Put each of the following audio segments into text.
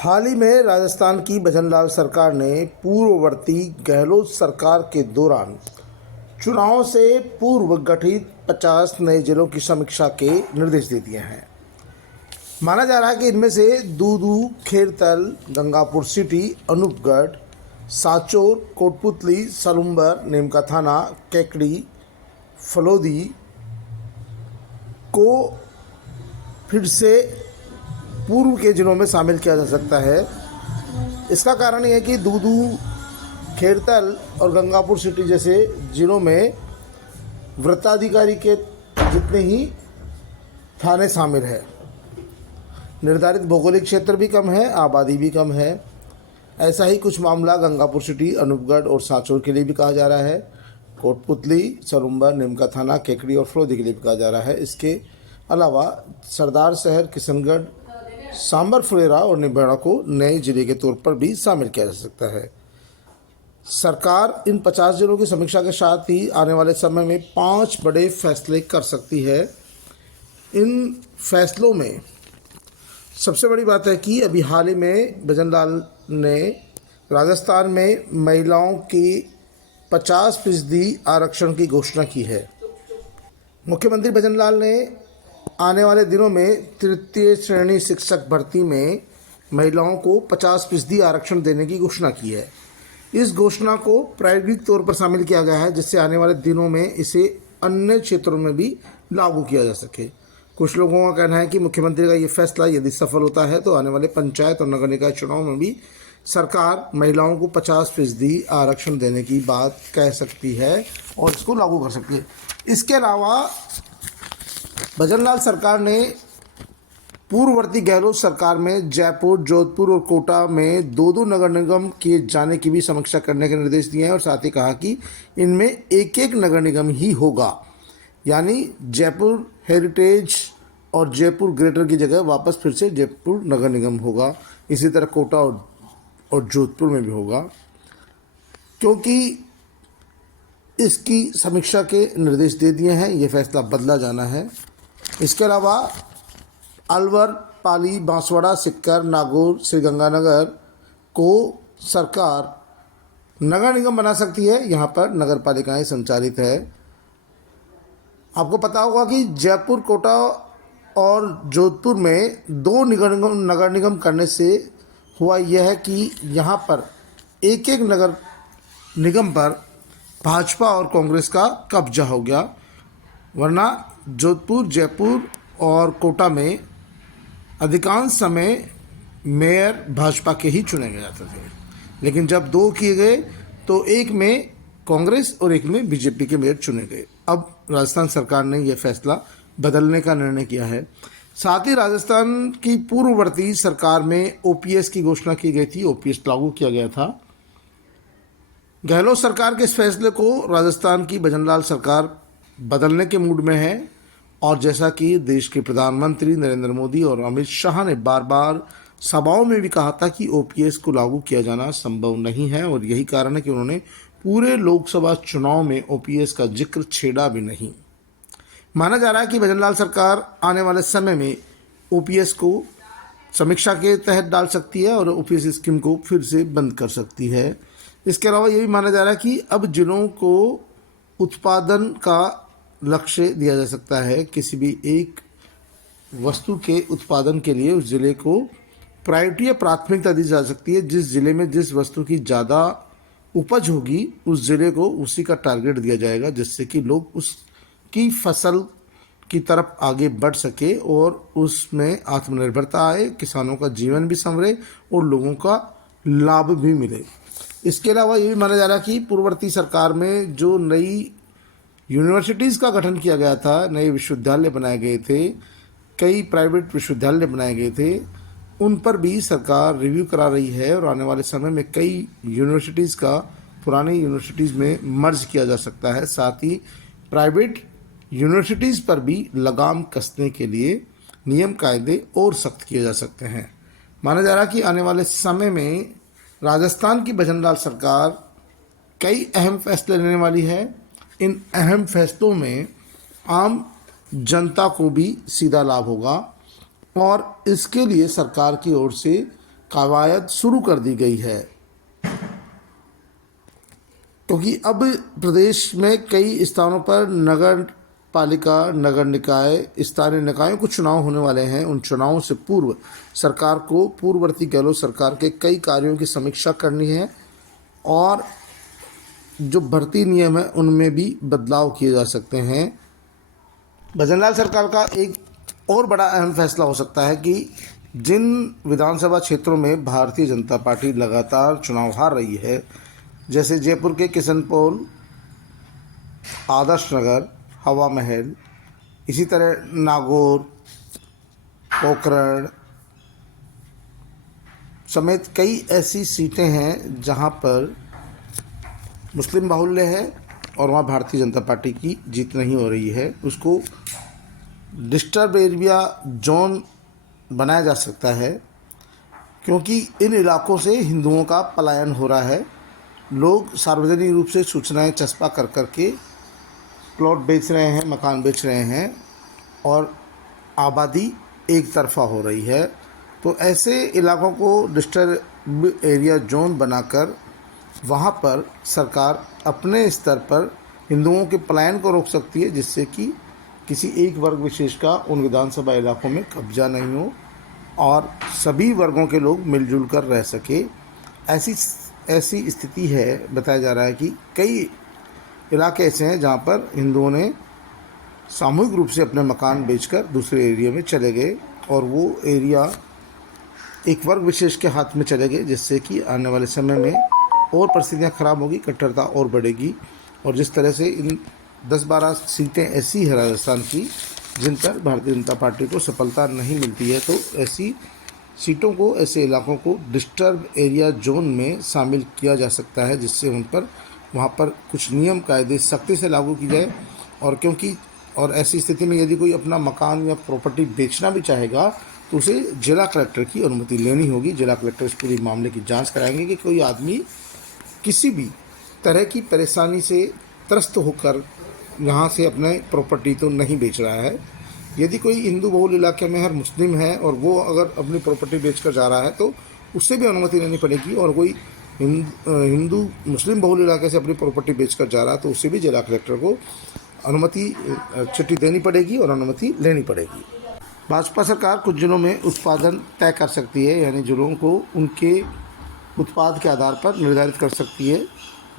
हाल ही में राजस्थान की भजनलाल सरकार ने पूर्ववर्ती गहलोत सरकार के दौरान चुनाव से पूर्व गठित 50 नए जिलों की समीक्षा के निर्देश दे दिए हैं। माना जा रहा है कि इनमें से दूदू, खेरतल, गंगापुर सिटी, अनूपगढ़, साचोर, कोटपुतली, सलुम्बर, नीमका थाना, केकड़ी, फलोदी को फिर से पूर्व के जिलों में शामिल किया जा सकता है। इसका कारण यह है कि दूदू, खेरतल और गंगापुर सिटी जैसे जिलों में वृत्ताधिकारी के जितने ही थाने शामिल है। निर्धारित भौगोलिक क्षेत्र भी कम है, आबादी भी कम है। ऐसा ही कुछ मामला गंगापुर सिटी, अनूपगढ़ और सांचौर के लिए भी कहा जा रहा है। कोटपुतली, सलुम्बर, नीमका थाना, केकड़ी और फलोदी के लिए भी कहा जा रहा है। इसके अलावा सरदार शहर, किशनगढ़, सांबर, फुलेरा और निम्बाड़ा को नए जिले के तौर पर भी शामिल किया जा सकता है। सरकार इन 50 जिलों की समीक्षा के साथ ही आने वाले समय में 5 बड़े फैसले कर सकती है। इन फैसलों में सबसे बड़ी बात है कि अभी हाल ही में भजनलाल ने राजस्थान में महिलाओं की 50% आरक्षण की घोषणा की है। मुख्यमंत्री भजनलाल ने आने वाले दिनों में तृतीय श्रेणी शिक्षक भर्ती में महिलाओं को 50% आरक्षण देने की घोषणा की है। इस घोषणा को प्रायोगिक तौर पर शामिल किया गया है, जिससे आने वाले दिनों में इसे अन्य क्षेत्रों में भी लागू किया जा सके। कुछ लोगों का कहना है कि मुख्यमंत्री का ये फैसला यदि सफल होता है तो आने वाले पंचायत और नगर निकाय चुनाव में भी सरकार महिलाओं को 50% आरक्षण देने की बात कह सकती है और इसको लागू कर सकती है। इसके अलावा भजनलाल सरकार ने पूर्ववर्ती गहलोत सरकार में जयपुर, जोधपुर और कोटा में 2-2 नगर निगम किए जाने की भी समीक्षा करने के निर्देश दिए हैं और साथ ही कहा कि इनमें एक नगर निगम ही होगा, यानी जयपुर हेरिटेज और जयपुर ग्रेटर की जगह वापस फिर से जयपुर नगर निगम होगा। इसी तरह कोटा और जोधपुर में भी होगा, क्योंकि इसकी समीक्षा के निर्देश दे दिए हैं। ये फैसला बदला जाना है। इसके अलावा अलवर, पाली, बांसवाड़ा, सिक्कर, नागौर, श्रीगंगानगर को सरकार नगर निगम बना सकती है। यहाँ पर नगर पालिकाएँ संचालित है। आपको पता होगा कि जयपुर, कोटा और जोधपुर में 2 नगर निगम करने से हुआ यह है कि यहाँ पर एक नगर निगम पर भाजपा और कांग्रेस का कब्जा हो गया, वरना जोधपुर, जयपुर और कोटा में अधिकांश समय मेयर भाजपा के ही चुने गए जाते थे। लेकिन जब 2 किए गए तो एक में कांग्रेस और एक में बीजेपी के मेयर चुने गए। अब राजस्थान सरकार ने यह फैसला बदलने का निर्णय किया है। साथ ही राजस्थान की पूर्ववर्ती सरकार में ओपीएस की घोषणा की गई थी, ओपीएस लागू किया गया था। गहलोत सरकार के इस फैसले को राजस्थान की भजनलाल सरकार बदलने के मूड में है और जैसा कि देश के प्रधानमंत्री नरेंद्र मोदी और अमित शाह ने बार बार सभाओं में भी कहा था कि ओपीएस को लागू किया जाना संभव नहीं है और यही कारण है कि उन्होंने पूरे लोकसभा चुनाव में ओपीएस का जिक्र छेड़ा भी नहीं। माना जा रहा है कि भजनलाल सरकार आने वाले समय में ओपीएस को समीक्षा के तहत डाल सकती है और ओपीएस स्कीम को फिर से बंद कर सकती है। इसके अलावा ये भी माना जा रहा है कि अब जिलों को उत्पादन का लक्ष्य दिया जा सकता है। किसी भी एक वस्तु के उत्पादन के लिए उस ज़िले को प्रायोरिटी या प्राथमिकता दी जा सकती है। जिस ज़िले में जिस वस्तु की ज़्यादा उपज होगी उस ज़िले को उसी का टारगेट दिया जाएगा, जिससे कि लोग उसकी फसल की तरफ आगे बढ़ सके और उसमें आत्मनिर्भरता आए, किसानों का जीवन भी संवरे और लोगों का लाभ भी मिले। इसके अलावा ये भी माना जा रहा है कि पूर्ववर्ती सरकार में जो नई यूनिवर्सिटीज़ का गठन किया गया था, नए विश्वविद्यालय बनाए गए थे, कई प्राइवेट विश्वविद्यालय बनाए गए थे, उन पर भी सरकार रिव्यू करा रही है और आने वाले समय में कई यूनिवर्सिटीज़ का पुरानी यूनिवर्सिटीज़ में मर्ज किया जा सकता है। साथ ही प्राइवेट यूनिवर्सिटीज़ पर भी लगाम कसने के लिए नियम कायदे और सख्त किए जा सकते हैं। माना जा रहा है कि आने वाले समय में राजस्थान की भजनलाल सरकार कई अहम फैसले लेने वाली है। इन अहम फैसलों में आम जनता को भी सीधा लाभ होगा और इसके लिए सरकार की ओर से कवायद शुरू कर दी गई है, क्योंकि अब प्रदेश में कई स्थानों पर नगर पालिका, नगर निकाय, स्थानीय निकायों को चुनाव होने वाले हैं। उन चुनावों से पूर्व सरकार को पूर्ववर्ती गहलोत सरकार के कई कार्यों की समीक्षा करनी है और जो भर्ती नियम है उनमें भी बदलाव किए जा सकते हैं। भजनलाल सरकार का एक और बड़ा अहम फैसला हो सकता है कि जिन विधानसभा क्षेत्रों में भारतीय जनता पार्टी लगातार चुनाव हार रही है, जैसे जयपुर के किशनपोल, आदर्श नगर, हवा महल, इसी तरह नागौर, पोखरण समेत कई ऐसी सीटें हैं जहां पर मुस्लिम बाहुल्य है और वहाँ भारतीय जनता पार्टी की जीत नहीं हो रही है, उसको डिस्टर्ब एरिया जोन बनाया जा सकता है, क्योंकि इन इलाकों से हिंदुओं का पलायन हो रहा है। लोग सार्वजनिक रूप से सूचनाएं चस्पा कर करके प्लॉट बेच रहे हैं, मकान बेच रहे हैं और आबादी एक तरफा हो रही है। तो ऐसे इलाकों को डिस्टर्ब एरिया जोन बनाकर वहाँ पर सरकार अपने स्तर पर हिंदुओं के पलायन को रोक सकती है, जिससे कि किसी एक वर्ग विशेष का उन विधानसभा इलाकों में कब्जा नहीं हो और सभी वर्गों के लोग मिलजुल कर रह सके। ऐसी स्थिति है। बताया जा रहा है कि कई इलाके ऐसे हैं जहाँ पर हिंदुओं ने सामूहिक रूप से अपने मकान बेचकर दूसरे एरिया में चले गए और वो एरिया एक वर्ग विशेष के हाथ में चले गए, जिससे कि आने वाले समय में और परिस्थितियाँ खराब होगी, कट्टरता और बढ़ेगी। और जिस तरह से इन 10-12 सीटें ऐसी है राजस्थान की जिन पर भारतीय जनता पार्टी को सफलता नहीं मिलती है, तो ऐसी सीटों को, ऐसे इलाकों को डिस्टर्ब एरिया जोन में शामिल किया जा सकता है, जिससे उन पर वहाँ पर कुछ नियम कायदे सख्ती से लागू की जाए। और ऐसी स्थिति में यदि कोई अपना मकान या प्रॉपर्टी बेचना भी चाहेगा तो उसे जिला कलेक्टर की अनुमति लेनी होगी। जिला कलेक्टर इस पूरी मामले की जांच कराएंगे कि कोई आदमी किसी भी तरह की परेशानी से त्रस्त होकर यहाँ से अपने प्रॉपर्टी तो नहीं बेच रहा है। यदि कोई हिंदू बहुल इलाके में हर मुस्लिम है और वो अगर अपनी प्रॉपर्टी बेचकर जा रहा है तो उससे भी अनुमति लेनी पड़ेगी, और कोई हिंदू मुस्लिम बहुल इलाके से अपनी प्रॉपर्टी बेचकर जा रहा है तो उससे भी जिला कलेक्टर को अनुमति चिट्ठी देनी पड़ेगी और अनुमति लेनी पड़ेगी। भाजपा सरकार कुछ जिलों में उत्पादन तय कर सकती है, यानी जिलों को उनके उत्पाद के आधार पर निर्धारित कर सकती है,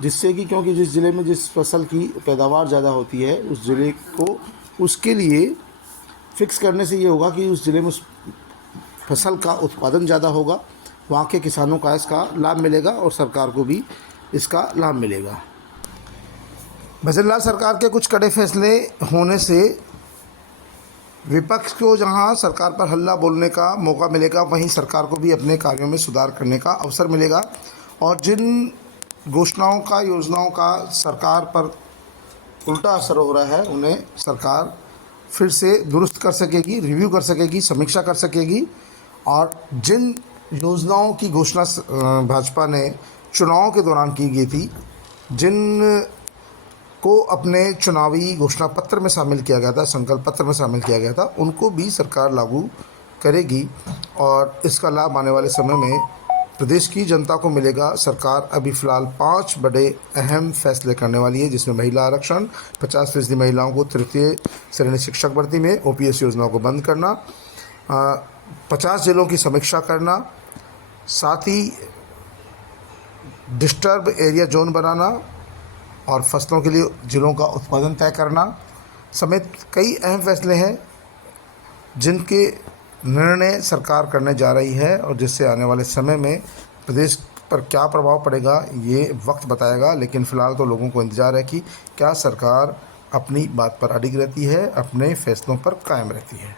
जिससे कि क्योंकि जिस ज़िले में जिस फसल की पैदावार ज़्यादा होती है उस ज़िले को उसके लिए फिक्स करने से ये होगा कि उस ज़िले में उस फसल का उत्पादन ज़्यादा होगा, वहाँ के किसानों का इसका लाभ मिलेगा और सरकार को भी इसका लाभ मिलेगा। भजनलाल सरकार के कुछ कड़े फैसले होने से विपक्ष को जहां सरकार पर हल्ला बोलने का मौका मिलेगा, वहीं सरकार को भी अपने कार्यों में सुधार करने का अवसर मिलेगा और जिन घोषणाओं का, योजनाओं का सरकार पर उल्टा असर हो रहा है उन्हें सरकार फिर से दुरुस्त कर सकेगी, रिव्यू कर सकेगी, समीक्षा कर सकेगी। और जिन योजनाओं की घोषणा भाजपा ने चुनावों के दौरान की गई थी, जिन को अपने चुनावी घोषणा पत्र में शामिल किया गया था, संकल्प पत्र में शामिल किया गया था, उनको भी सरकार लागू करेगी और इसका लाभ आने वाले समय में प्रदेश की जनता को मिलेगा। सरकार अभी फ़िलहाल 5 बड़े अहम फैसले करने वाली है, जिसमें महिला आरक्षण, 50% महिलाओं को तृतीय श्रेणी शिक्षक भर्ती में, OPS योजनाओं को बंद करना, 50 जिलों की समीक्षा करना, साथ ही डिस्टर्ब एरिया जोन बनाना और फसलों के लिए जिलों का उत्पादन तय करना समेत कई अहम फैसले हैं जिनके निर्णय सरकार करने जा रही है और जिससे आने वाले समय में प्रदेश पर क्या प्रभाव पड़ेगा ये वक्त बताएगा। लेकिन फ़िलहाल तो लोगों को इंतज़ार है कि क्या सरकार अपनी बात पर अडिग रहती है, अपने फैसलों पर कायम रहती है।